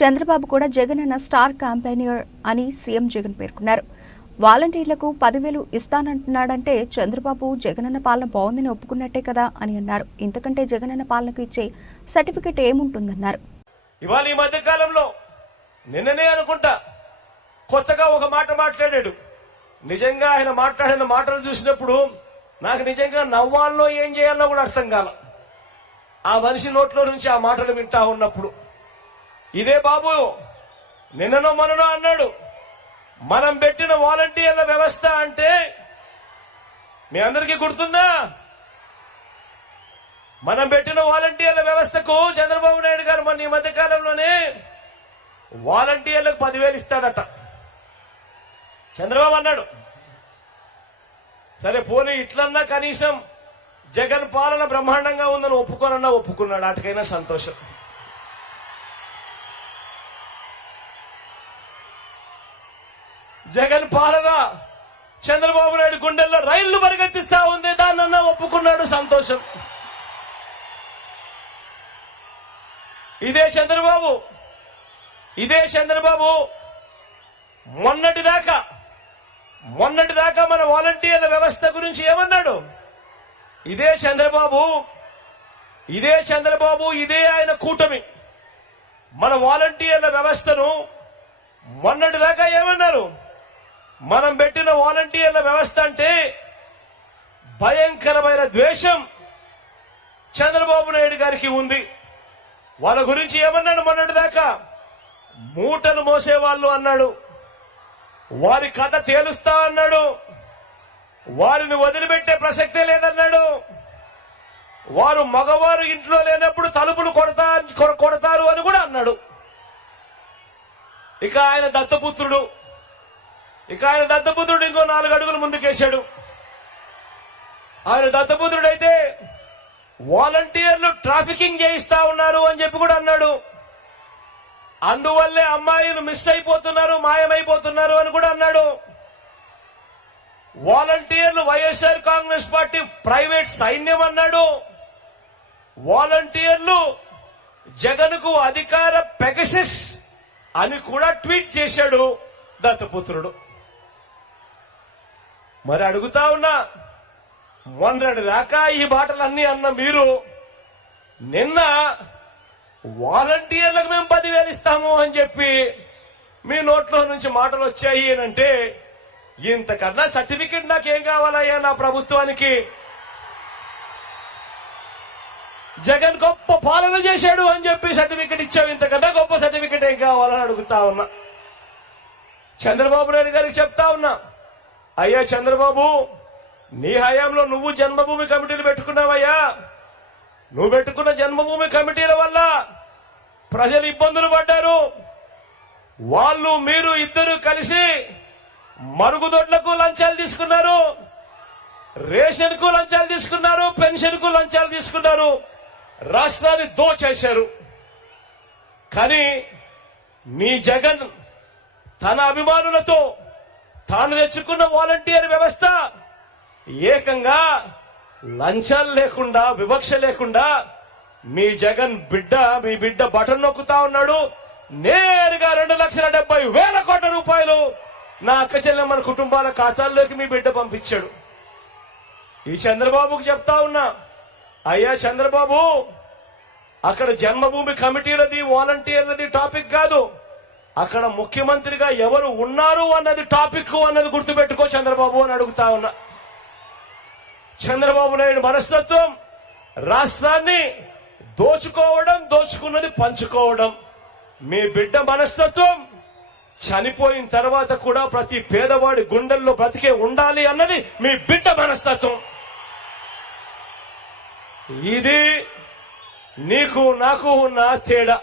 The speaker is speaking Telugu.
చంద్రబాబు కూడా జగన్ అన్న స్టార్ క్యాంపెయినర్ అని సీఎం జగన్ పేర్కొన్నారు. వాలంటీర్లకు 10,000 ఇస్తానంటున్నాడంటే చంద్రబాబు జగనన్న పాలన బాగుందని ఒప్పుకున్నట్టే కదా అని అన్నారు. ఇంతకంటే జగనన్న పాలనకు ఇచ్చే సర్టిఫికెట్ ఏముంటుందన్నారు. ఇవాళ ఈ మధ్య కాలంలో నిన్ననే అనుకుంటా కొత్తగా ఒక మాట మాట్లాడాడు. నిజంగా ఆయన మాట్లాడిన మాటలు చూసినప్పుడు నాకు నిజంగా నవ్వాల్లో ఏం చేయాలో కూడా అర్థం కాల. ఆ మనిషి నోట్లో నుంచి ఆ మాటలు వింటా ఉన్నప్పుడు ఇదే బాబు నిన్ననో మననో అన్నాడు, మనం పెట్టిన వాలంటీర్ల వ్యవస్థ అంటే మీ అందరికీ గుర్తుందా? మనం పెట్టిన వాలంటీర్ల వ్యవస్థకు చంద్రబాబు నాయుడు గారు మన ఈ మధ్య కాలంలోనే వాలంటీర్లకు 10,000 ఇస్తాడట. చంద్రబాబు అన్నాడు. సరే పోనీ ఇట్లన్నా కనీసం జగన్ పాలన బ్రహ్మాండంగా ఉందని ఒప్పుకున్నాడు. అటుకైనా సంతోషం. జగన్ పాలన చంద్రబాబు నాయుడు గుండెల్లో రైళ్లు పరిగెత్తిస్తా ఉంది, దాన్నన్నా ఒప్పుకున్నాడు, సంతోషం. ఇదే చంద్రబాబు మొన్నటిదాకా మన వాలంటీర్ల వ్యవస్థ గురించి ఏమన్నాడు? ఇదే చంద్రబాబు ఇదే ఆయన కూటమి మన వాలంటీర్ల వ్యవస్థను మొన్నటిదాకా ఏమన్నారు? మనం పెట్టిన వాలంటీర్ల వ్యవస్థ అంటే భయంకరమైన ద్వేషం చంద్రబాబు నాయుడు గారికి ఉంది. వాళ్ళ గురించి ఏమన్నాడు? మొన్నటిదాకా మూటలు మోసేవాళ్ళు అన్నాడు, వారి కథ తేలుస్తా అన్నాడు, వారిని వదిలిపెట్టే ప్రసక్తే లేదన్నాడు, వారు మగవారు ఇంట్లో లేనప్పుడు తలుపులు కొడతారు అని కూడా అన్నాడు. ఇక ఆయన దత్తపుత్రుడు ఇంకో 4 అడుగులు ముందుకేశాడు. ఆయన దత్తపుత్రుడైతే వాలంటీర్లు ట్రాఫికింగ్ చేయిస్తా ఉన్నారు అని చెప్పి కూడా అన్నాడు. అందువల్లే అమ్మాయిలు మిస్ అయిపోతున్నారు, మాయమైపోతున్నారు అని కూడా అన్నాడు. వాలంటీర్లు వైఎస్ఆర్ కాంగ్రెస్ పార్టీ ప్రైవేట్ సైన్యం అన్నాడు. వాలంటీర్లు జగన్కు అధికార పెగసిస్ అని కూడా ట్వీట్ చేశాడు దత్తపుత్రుడు. మరి అడుగుతా ఉన్నా, మొన్నటి దాకా ఈ మాటలన్నీ అన్న మీరు నిన్న వాలంటీర్లకు మేము 10,000 ఇస్తాము అని చెప్పి మీ నోట్లో నుంచి మాటలు వచ్చాయి అంటే ఇంతకన్నా సర్టిఫికెట్ నాకేం కావాలయ్యా? నా ప్రభుత్వానికి జగన్ గొప్ప పాలన చేశాడు అని చెప్పి సర్టిఫికెట్ ఇచ్చావు, ఇంతకన్నా గొప్ప సర్టిఫికెట్ ఏం కావాలని అడుగుతా ఉన్నా. చంద్రబాబు నాయుడు గారికి చెప్తా ఉన్నా, అయ్యా చంద్రబాబు, నీ హయాంలో నువ్వు జన్మభూమి కమిటీలు పెట్టుకున్నావయ్యా. నువ్వు పెట్టుకున్న జన్మభూమి కమిటీల వల్ల ప్రజలు ఇబ్బందులు పడ్డారు. మీరు ఇద్దరు కలిసి మరుగుదొడ్లకు లంచాలు తీసుకున్నారు, రేషన్ కు లంచాలు తీసుకున్నారు, పెన్షన్ కు లంచాలు తీసుకున్నారు, రాష్ట్రాన్ని దోచేశారు. కానీ మీ జగన్ తన అభిమానులతో తాను తెచ్చుకున్న వాలంటీర్ వ్యవస్థ ఏకంగా లంచాలు లేకుండా, వివక్ష లేకుండా మీ బిడ్డ బటన్ నొక్కుతా ఉన్నాడు. నేరుగా 2,70,000 కోట్ల రూపాయలు నా అక్క చెల్లెమ్మల కుటుంబాల ఖాతాల్లోకి మీ బిడ్డ పంపించాడు. ఈ చంద్రబాబుకు చెప్తా ఉన్నా, అయ్యా చంద్రబాబు, అక్కడ జన్మభూమి కమిటీలది వాలంటీర్లది టాపిక్ కాదు, అక్కడ ముఖ్యమంత్రిగా ఎవరు ఉన్నారు అన్నది టాపిక్ అన్నది గుర్తుపెట్టుకో చంద్రబాబు అని అడుగుతా ఉన్నా. చంద్రబాబు నాయుడు మనస్తత్వం రాష్ట్రాన్ని దోచుకోవడం, దోచుకున్నది పంచుకోవడం. మీ బిడ్డ మనస్తత్వం చనిపోయిన తర్వాత కూడా ప్రతి పేదవాడి గుండెల్లో బ్రతికే ఉండాలి అన్నది మీ బిడ్డ మనస్తత్వం. ఇది నీకు నాకు ఉన్న తేడా.